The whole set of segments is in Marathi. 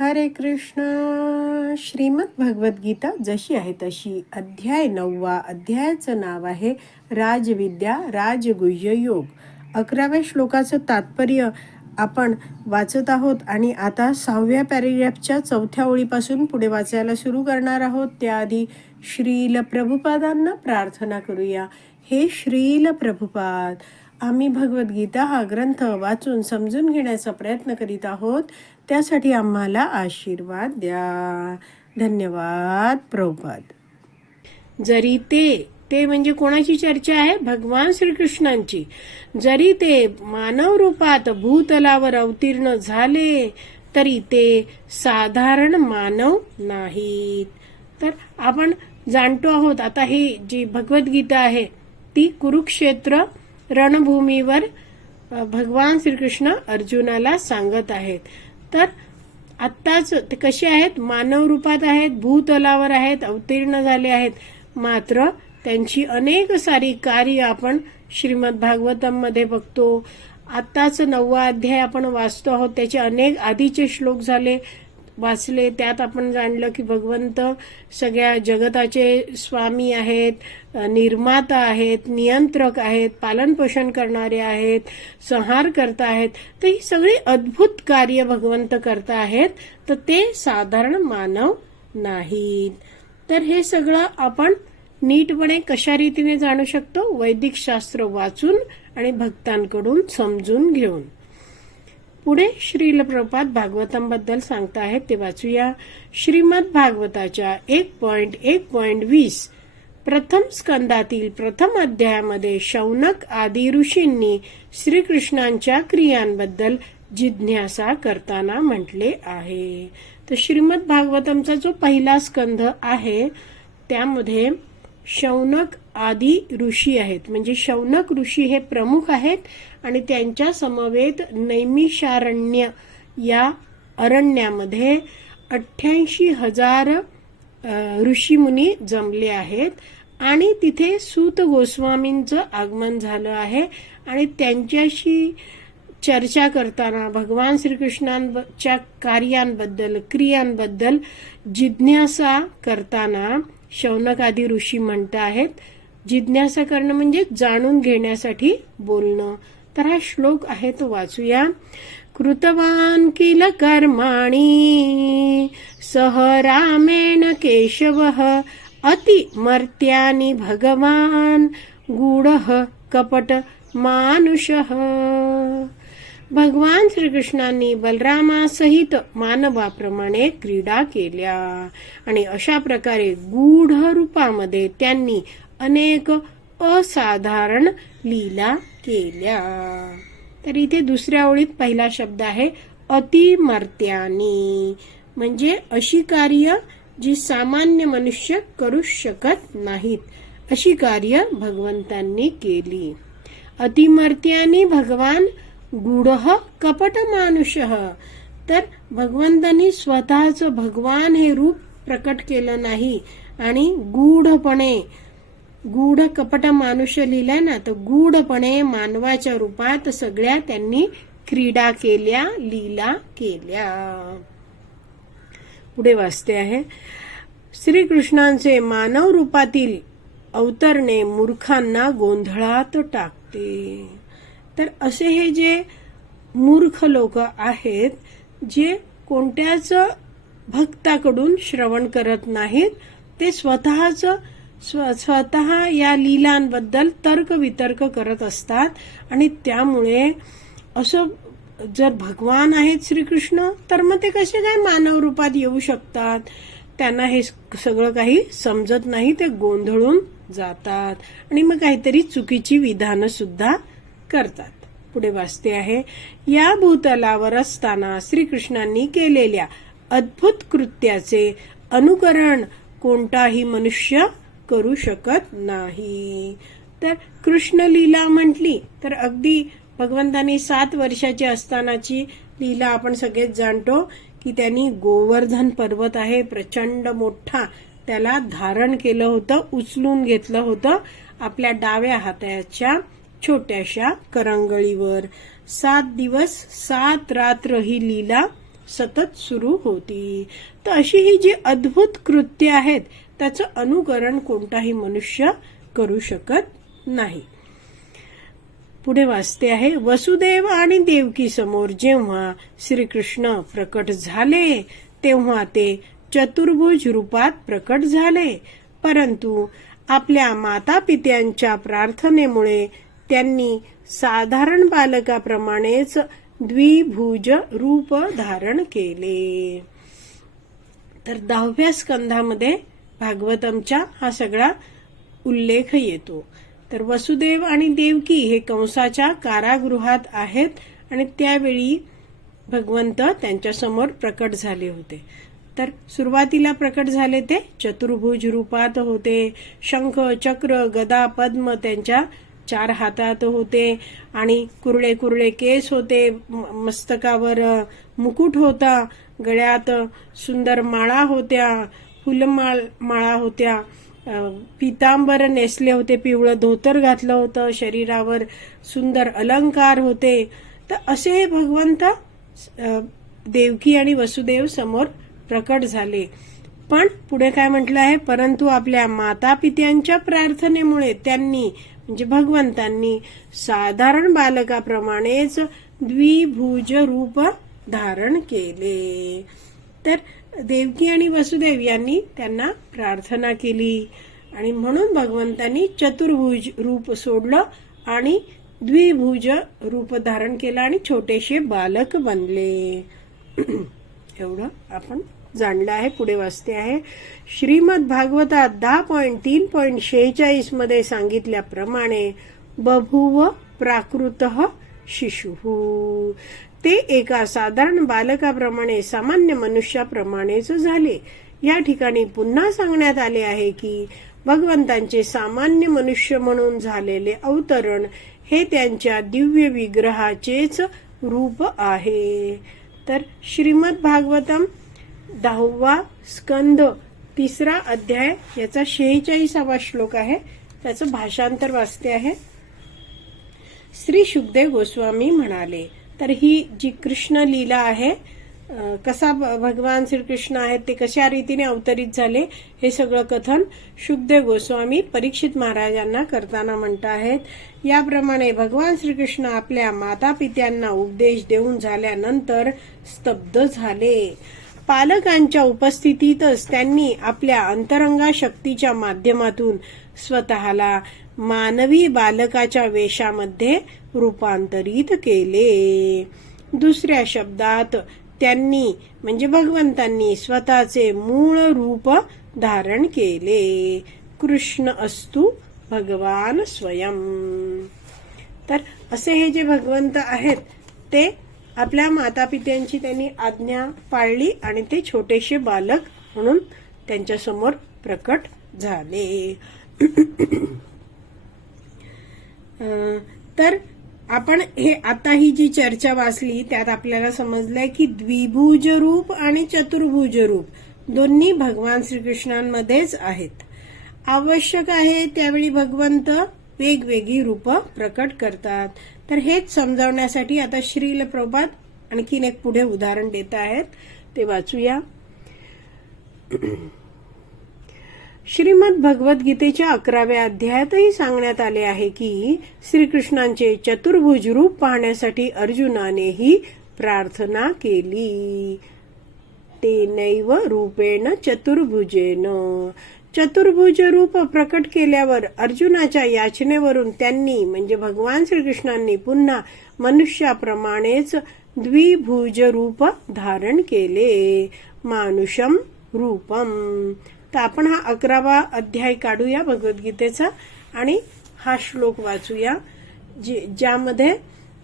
हरे कृष्ण. श्रीमद भगवद्गीता जशी आहे तशी. अध्याय नववा अध्यायाचं नाव आहे राजविद्या राजगुह्य योग. अकराव्या श्लोकाचं तात्पर्य आपण वाचत आहोत आणि आता सहाव्या पॅरेग्राफच्या चौथ्या ओळीपासून पुढे वाचायला सुरू करणार आहोत. त्याआधी श्रील प्रभुपादांना प्रार्थना करूया. हे श्रील प्रभुपाद आम्ही भगवद्गीता हा ग्रंथ वाचून समजून घेण्याचा प्रयत्न करीत आहोत. त्यासाठी आम्हाला आशीर्वाद द्या. धन्यवाद प्रभुपाद. जरी ते ते म्हणजे कोणाची चर्चा आहे? भगवान श्रीकृष्णांची. जरी ते मानव रूपात भूतलावर अवतीर्ण झाले तरी ते साधारण मानव नाहीत. तर आपण जाणतो आहोत आता ही जी भगवद्गीता आहे ती कुरुक्षेत्र रणभूमीवर भगवान श्रीकृष्ण अर्जुनाला सांगत आहेत. तर आत्ताच ते कसे आहेत? मानव रूपात आहेत भूतलावर आहेत अवतीर्ण झाले आहेत. मात्र त्यांची अनेक सारी कार्य आपण श्रीमद भागवतममध्ये बघतो. आत्ताच नववा अध्याय आपण वाचतो आहोत. त्याचे अनेक आधीचे श्लोक झाले. वाचले त्यात आपण जाणलं की भगवंत सगळ्या जगताचे स्वामी आहेत निर्माता आहेत नियंत्रक आहेत पालनपोषण करणारे आहेत संहार करता आहेत. तर ही सगळी अद्भुत कार्य भगवंत करता आहेत. तर ते साधारण मानव नाहीत. तर हे सगळं आपण नीटपणे कशा रीतीने जाणू शकतो? वैदिक शास्त्र वाचून आणि भक्तांकडून समजून घेऊन. पुढे श्रील प्रपात भागवतमबद्दल सांगता आहेत ते वाचूया. श्रीमद भागवताच्या एक पॉइंट एक पॉइंट वीस. प्रथम स्कंदातील प्रथम अध्यायामध्ये शौनक आदी ऋषींनी श्रीकृष्णांच्या क्रियांबद्दल जिज्ञासा करताना म्हटले आहे. तर श्रीमद भागवतमचा जो पहिला स्कंध आहे त्यामध्ये शौनक आदी ऋषी आहेत. म्हणजे शौनक ऋषी हे प्रमुख आहेत आणि त्यांच्या समवेत नैमिषारण्य या अरण्यामध्ये अठ्ठ्याऐंशी हजार ऋषीमुनी जमले आहेत आणि तिथे सूत गोस्वामींचं आगमन झालं आहे आणि त्यांच्याशी चर्चा करताना भगवान श्रीकृष्णांच्या कार्यांबद्दल क्रियांबद्दल जिज्ञासा करताना शौनक आदी ऋषी म्हणत आहेत जिज्ञासा करणं म्हणजे जाणून घेण्यासाठी बोलणं. तर हा श्लोक आहे तो वाचूया. कृतवान किल कर्माणी सह रामेण केशव अतिमर्त्यानी भगवान गुढ कपट मानुष। भगवान श्रीकृष्णांनी बलरामासहित मानवाप्रमाणे क्रीडा केल्या. आणि अशा प्रकारे गूढ रूपामध्ये त्यांनी अनेक असाधारण लीला केल्या. तर इथे दुसऱ्या ओळीत पहिला शब्द आहे अतिमर्त्यानी. म्हणजे अशी कार्य जी सामान्य मनुष्य करू शकत नाहीत अशी कार्य भगवंतांनी केली. अतिमर्त्यानी भगवान गुढ कपट मानुष तर भगवंतांनी स्वतःच भगवान हे रूप प्रकट केलं नाही. आणि गूढपणे गूढ कपट मानुष्य लिहिलाय ना तर गूढपणे मानवाच्या रूपात सगळ्या त्यांनी क्रीडा केल्या लीला केल्या. पुढे वाचते आहे. श्रीकृष्णांचे मानव रूपातील अवतरणे मूर्खांना गोंधळात टाकते. तर असे हे जे मूर्ख लोक आहेत जे कोणत्याच भक्ताकडून श्रवण करत नाहीत ते स्वतःच स्व स्वतः या लीलांबद्दल तर्कवितर्क करत असतात. आणि त्यामुळे असं जर भगवान आहेत श्रीकृष्ण तर मग ते कसे काय मानव रूपात येऊ शकतात? त्यांना हे सगळं काही समजत नाही ते गोंधळून जातात. आणि मग काहीतरी चुकीची विधानं सुद्धा करतात. पुढे वाचते आहे या भूतलावर असताना श्रीकृष्णांनी केलेल्या अद्भुत कृत्याचे अनुकरण कोणताही मनुष्य करू शकत नाही. तर कृष्ण लीला म्हटली तर अगदी भगवंतांनी सात वर्षाची असतानाची लीला आपण सगळेच जाणतो की त्यांनी गोवर्धन पर्वत आहे प्रचंड मोठा त्याला धारण केलं होतं उचलून घेतलं होतं आपल्या डाव्या हाताच्या छोट्याशा करंगळीवर. सात दिवस सात रात्र ही लीला सतत सुरू होती. तर अशी ही जी अद्भुत कृत्य आहेत त्याचं अनुकरण कोणताही मनुष्य करू शकत नाही. पुढे वाचते आहे वसुदेव आणि देवकी समोर जेव्हा श्रीकृष्ण प्रकट झाले तेव्हा ते चतुर्भुज रूपात प्रकट झाले. परंतु आपल्या माता पित्यांच्या प्रार्थनेमुळे त्यांनी साधारण बालकाप्रमाणेच द्विभुज रूप धारण केले. तर दहाव्या स्कंधामध्ये भागवतमच्या हा सगळा उल्लेख येतो. तर वसुदेव आणि देवकी हे कंसाच्या कारागृहात आहेत आणि त्यावेळी भगवंत त्यांच्यासमोर प्रकट झाले होते. तर सुरुवातीला प्रकट झाले ते चतुर्भुज रूपात होते. शंख चक्र गदा पद्म त्यांच्या चार हातात होते आणि कुरळे कुरळे केस होते. म- मस्तकावर मुकुट होता. गळ्यात सुंदर माळा होत्या. फुलमाळ माळा होत्या. पितांबर नेसले होते. पिवळं धोतर घातलं होतं. शरीरावर सुंदर अलंकार होते. तर असे भगवंत देवकी आणि वसुदेव समोर प्रकट झाले. पण पुढे काय म्हटलं आहे? परंतु आपल्या माता पित्यांच्या प्रार्थनेमुळे त्यांनी म्हणजे भगवंतांनी साधारण बालकाप्रमाणेच द्विभुज रूप धारण केले. तर देवकी आणि वसुदेव यांनी त्यांना प्रार्थना केली. आणि म्हणून भगवंतांनी चतुर्भुज रूप सोडलं आणि द्विभुज रूप धारण केलं आणि छोटेसे बालक बनले. एवढं आपण जाणलं आहे पुढे वाचते आहे. श्रीमद भागवतात दहा पॉईंट तीन पॉईंट शेहेचाळीसमध्ये सांगितल्याप्रमाणे बभुव प्राकृत शिशु. ते एका साधारण बालकाप्रमाणे सामान्य मनुष्याप्रमाणेच झाले. या ठिकाणी पुन्हा सांगण्यात आले आहे की भगवंतांचे सामान्य मनुष्य म्हणून झालेले अवतरण हे त्यांच्या दिव्य विग्रहाचेच रूप आहे. तर श्रीमद भागवतम दहावा स्कंद तिसरा अध्याय याचा शेहेचाळीसावा श्लोक आहे. त्याचं भाषांतर वाचते आहे. श्री शुकदेव गोस्वामी म्हणाले तर ही जी कृष्ण लीला आहे कसा भगवान श्रीकृष्ण आहेत ते कशा रीतीने अवतरित झाले हे सगळं कथन शुकदेव गोस्वामी परीक्षित महाराजांना करताना म्हणत आहेत. याप्रमाणे भगवान श्रीकृष्ण आपल्या माता पित्यांना उपदेश देऊन झाल्यानंतर स्तब्ध झाले. पालकांच्या उपस्थितीतच त्यांनी आपल्या अंतरंगा शक्तीच्या माध्यमातून स्वतःला मानवी बालकाच्या वेशामध्ये रूपांतरित केले. दुसऱ्या शब्दात त्यांनी म्हणजे भगवंतांनी स्वतःचे मूळ रूप धारण केले. कृष्ण असतू भगवान स्वयं. तर असे हे जे भगवंत आहेत ते आपल्या मातापित्यांची त्यांनी आज्ञा पाळली आणि ते छोटेसे बालक म्हणून त्यांच्यासमोर प्रकट झाले. तर आपण हे आता ही जी चर्चा वाचली त्यात आपल्याला समजलंय की द्विभुज रूप आणि चतुर्भुज रूप दोन्ही भगवान श्रीकृष्णांमध्येच आहेत. आवश्यक आहे त्यावेळी भगवंत वेगवेगळी रूप प्रकट करतात. तर हेच समजावण्यासाठी आता श्रील प्रभात आणखीन एक पुढे उदाहरण देत आहेत. ते वाचूया. श्रीमद भगवद्गीतेच्या अकराव्या अध्यायातही सांगण्यात आले आहे की श्रीकृष्णांचे चतुर्भुज रूप पाहण्यासाठी अर्जुनानेही प्रार्थना केली. ते नैव रूपेण चतुर्भुजेन. चतुर्भुज रूप प्रकट केल्यावर अर्जुनाच्या याचनेवरून त्यांनी म्हणजे भगवान श्रीकृष्णांनी पुन्हा मनुष्याप्रमाणेच द्विभुज रूप धारण केले. मानुषम रूपम. तर आपण हा अकरावा अध्याय काढूया भगवद्गीतेचा आणि हा श्लोक वाचूया जे ज्यामध्ये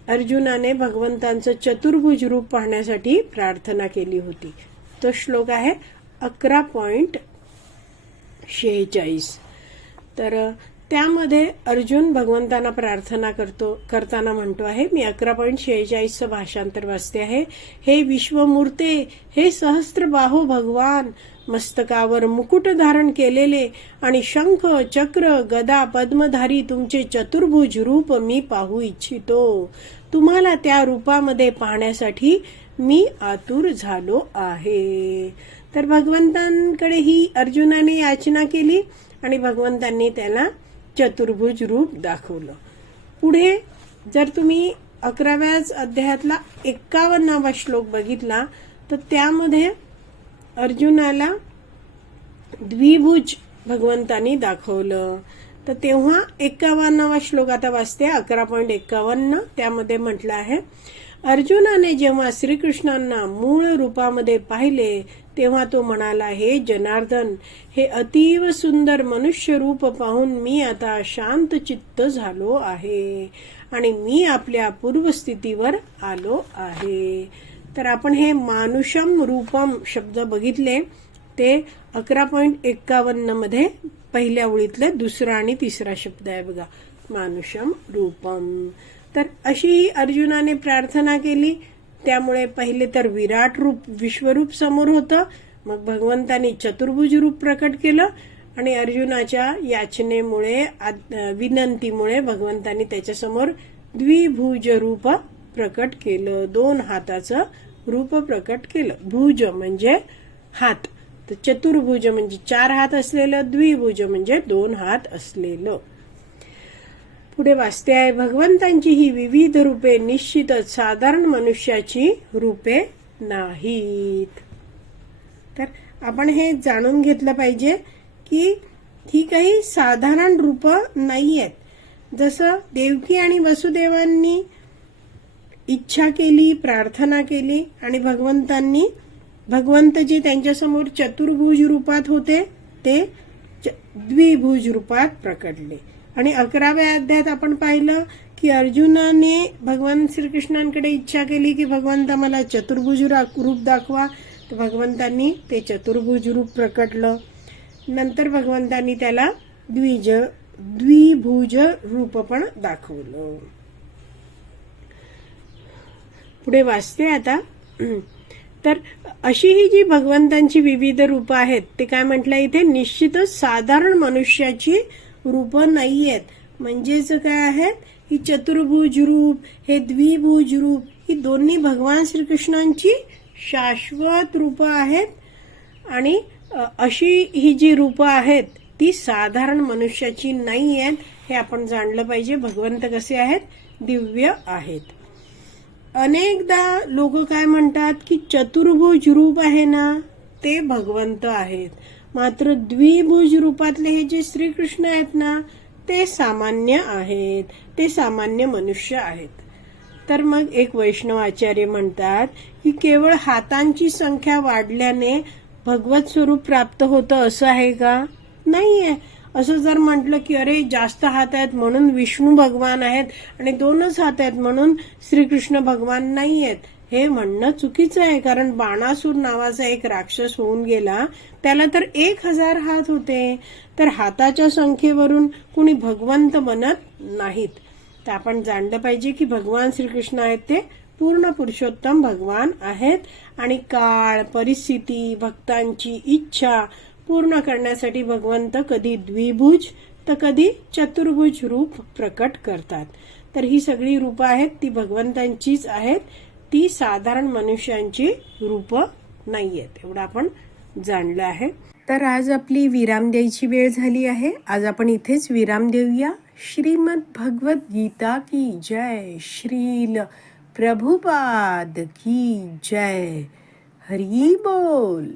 अर्जुनाने भगवंतांचं चतुर्भुज रूप पाहण्यासाठी प्रार्थना केली होती. तो श्लोक आहे अकरा पॉइंट शेहेचाळीस. तर त्यामध्ये अर्जुन भगवंतांना प्रार्थना करतो करताना म्हणतो आहे मी अकरा पॉईंट शेहेचाळीसचं भाषांतर वाचते आहे. हे विश्वमूर्ते हे सहस्त्रबाहो भगवान मस्तकावर मुकुट धारण केलेले आणि शंख चक्र गदा पद्मधारी तुमचे चतुर्भुज रूप मी पाहू इच्छितो. तुम्हाला त्या रूपामध्ये पाहण्यासाठी मी आतुर झालो आहे. तर भगवंतांकडे ही अर्जुनाने याचना केली आणि भगवंतांनी त्याला चतुर्भुज रूप दाखवलं. पुढे जर तुम्ही अकराव्याच अध्यायातला एक्कावन्नावा श्लोक बघितला तर त्यामध्ये अर्जुनाला द्विभुज भगवंतानी दाखवलं. तर तेव्हा एक्कावन्नावा श्लोक आता वाचते अकरा पॉईंट एक्कावन्न त्यामध्ये म्हटलं आहे अर्जुनाने जेव्हा श्रीकृष्णांना मूळ रूपामध्ये पाहिले तेव्हा तो म्हणाला हे जनार्दन हे अतीव सुंदर मनुष्य रूप पाहून मी आता शांत चित्त झालो आहे आणि मी आपल्या पूर्वस्थितीवर आलो आहे. तर आपण हे मानुषम रूपम शब्द बघितले ते अकरा पॉईंट एक्कावन्नमध्ये पहिल्या ओळीतले दुसरा आणि तिसरा शब्द आहे बघा मानुषम रूपम. तर अशी अर्जुनाने प्रार्थना केली. त्यामुळे पहिले तर विराट रूप विश्वरूप समोर होतं. मग भगवंतानी चतुर्भुज रूप प्रकट केलं आणि अर्जुनाच्या याचनेमुळे विनंतीमुळे भगवंतानी त्याच्यासमोर द्विभुज रूप प्रकट केलं. दोन हाताचं रूप प्रकट केलं. भुज म्हणजे हात. तर चतुर्भुज म्हणजे चार हात असलेलं द्विभुज म्हणजे दोन हात असलेलं. पुढे वाचते आहे भगवंतांची ही विविध रूपे निश्चितच साधारण मनुष्याची रूपे नाहीत. तर आपण हे जाणून घेतलं पाहिजे की ही काही साधारण रूप नाही आहेत जसं देवकी आणि वसुदेवांनी इच्छा केली प्रार्थना केली आणि भगवंतांनी भगवंत जे त्यांच्यासमोर चतुर्भुज रूपात होते ते च- द्विभुज रूपात प्रकटले. आणि अकराव्या अध्यायात आपण पाहिलं की अर्जुनाने भगवान श्रीकृष्णांकडे इच्छा केली की भगवंत मला चतुर्भुज रूप दाखवा. तर भगवंतांनी ते चतुर्भुज रूप प्रकटलं. नंतर भगवंतांनी त्याला द्विज द्विभुज रूप पण दाखवलं. पुढे वाचते आता. तर अशी ही जी भगवंतांची विविध रूपं आहेत ते काय म्हटलं इथे? निश्चितच साधारण मनुष्याची रूप नाही आहेत म्हणजेच काय आहेत? ही चतुर्भुज रूप हे द्विभुज रूप ही दोन्ही भगवान श्रीकृष्णांची शाश्वत रूपं आहेत. आणि अशी ही जी रूपं आहेत ती साधारण मनुष्याची नाही आहेत हे आपण जाणलं पाहिजे. भगवंत कसे आहेत? दिव्य आहेत. अनेकदा लोक काय म्हणतात की चतुर्भुज रूप आहे ना ते भगवंत आहेत. मात्र द्विभुज रूपातले हे जे श्रीकृष्ण आहेत ना ते सामान्य आहेत. ते सामान्य मनुष्य आहेत. तर मग एक वैष्णव आचार्य म्हणतात की केवळ हातांची संख्या वाढल्याने भगवत स्वरूप प्राप्त होतं असं आहे का? नाहीये. असं जर म्हटलं की अरे जास्त हात आहेत म्हणून विष्णू भगवान आहेत आणि दोनच हात आहेत म्हणून श्रीकृष्ण भगवान नाही आहेत हे म्हणणं चुकीचं आहे कारण बाणासूर नावाचा एक राक्षस होऊन गेला त्याला तर एक हजार हात होते. तर हाताच्या संख्येवरून कुणी भगवंत बनत नाहीत. तर आपण जाणलं पाहिजे की भगवान श्रीकृष्ण आहेत ते. पूर्ण पुरुषोत्तम भगवान आहेत. आणि काळ परिस्थिती भक्तांची इच्छा पूर्ण करण्यासाठी भगवंत कधी द्विभुज तर कधी चतुर्भुज रूप प्रकट करतात. तर ही सगळी रूपं आहेत ती भगवंतांचीच आहेत. ती साधारण मनुष्यांची रूपं नाही आहेत एवढं आपण जाणलं आहे. तर आज आपली विराम द्यायची वेळ झाली आहे. आज आपण इथेच विराम देऊया. श्रीमद भगवत गीता की जय. श्रील प्रभुपाद की जय. हरी बोल.